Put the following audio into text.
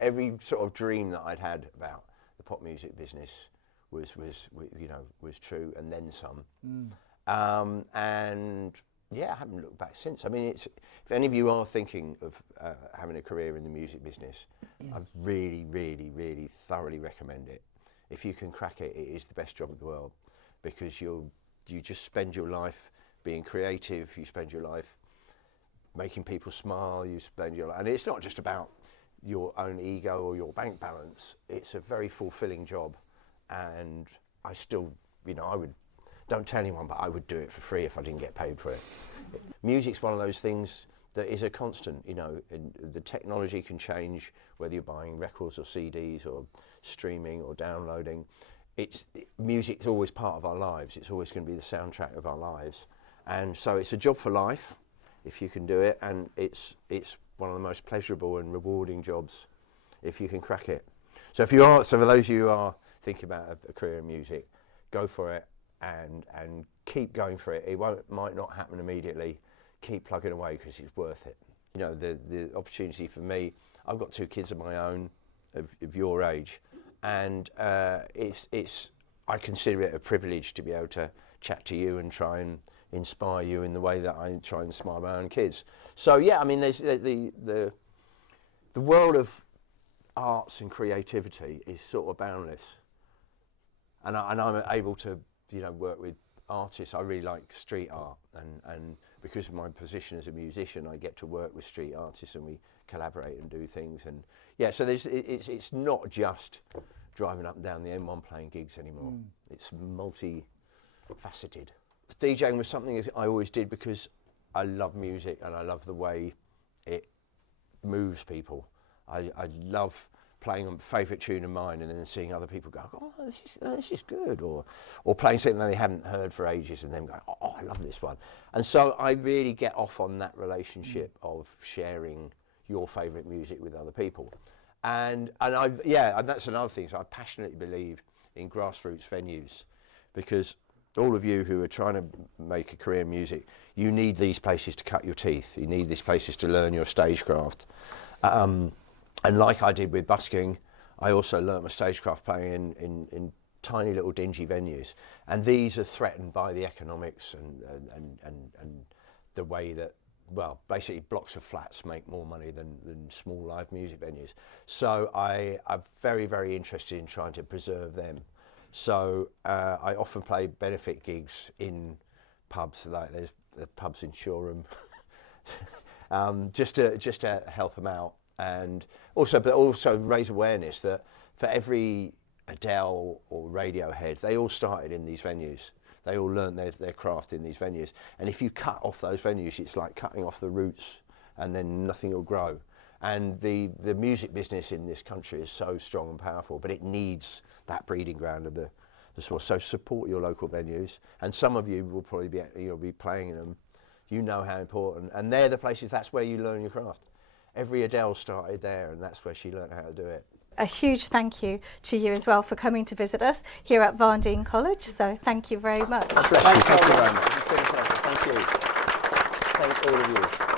Every sort of dream that I'd had about the pop music business was true, and then some. And yeah, I haven't looked back since. I mean, if any of you are thinking of having a career in the music business, I really, really, really thoroughly recommend it. If you can crack it, it is the best job in the world, because you just spend your life being creative. You spend your life making people smile. You spend your life, and it's not just about your own ego or your bank balance. It's a very fulfilling job, and I still, I would, don't tell anyone, but I would do it for free if I didn't get paid for it. Music's one of those things that is a constant, and the technology can change, whether you're buying records or CDs or streaming or downloading. Music's always part of our lives. It's always going to be the soundtrack of our lives. And so it's a job for life, if you can do it, and it's one of the most pleasurable and rewarding jobs if you can crack it. So for those of you who are thinking about a career in music, go for it and keep going for it. It might not happen immediately. Keep plugging away, because it's worth it. The opportunity for me, I've got 2 kids of my own of your age, and I consider it a privilege to be able to chat to you and try and inspire you in the way that I try and inspire my own kids. So yeah, I mean, there's the world of arts and creativity is sort of boundless, and I'm able to work with artists. I really like street art, and because of my position as a musician, I get to work with street artists, and we collaborate and do things. And yeah, so it's not just driving up and down the M1 playing gigs anymore. It's multi-faceted. DJing was something that I always did because I love music and I love the way it moves people. I love playing a favourite tune of mine and then seeing other people go, oh, this is good, or playing something that they hadn't heard for ages and then going, oh, I love this one. And so I really get off on that relationship of sharing your favourite music with other people. And that's another thing. So I passionately believe in grassroots venues, because all of you who are trying to make a career in music, you need these places to cut your teeth. You need these places to learn your stagecraft. And like I did with busking, I also learnt my stagecraft playing in tiny little dingy venues. And these are threatened by the economics and the way that, well, basically blocks of flats make more money than small live music venues. So I'm very, very interested in trying to preserve them. So I often play benefit gigs in pubs, like there's the pubs in Shoreham, just to help them out, and also raise awareness that for every Adele or Radiohead, they all started in these venues. They all learned their craft in these venues, and if you cut off those venues, it's like cutting off the roots, and then nothing will grow. And the music business in this country is so strong and powerful, but it needs that breeding ground of the source. So support your local venues, and some of you will probably be playing in them. You know how important, and they're the places. That's where you learn your craft. Every Adele started there, and that's where she learned how to do it. A huge thank you to you as well for coming to visit us here at Varndean College. So thank you very much. Bless you. Thank you very much. It's been a pleasure. Thank you. Thanks all of you.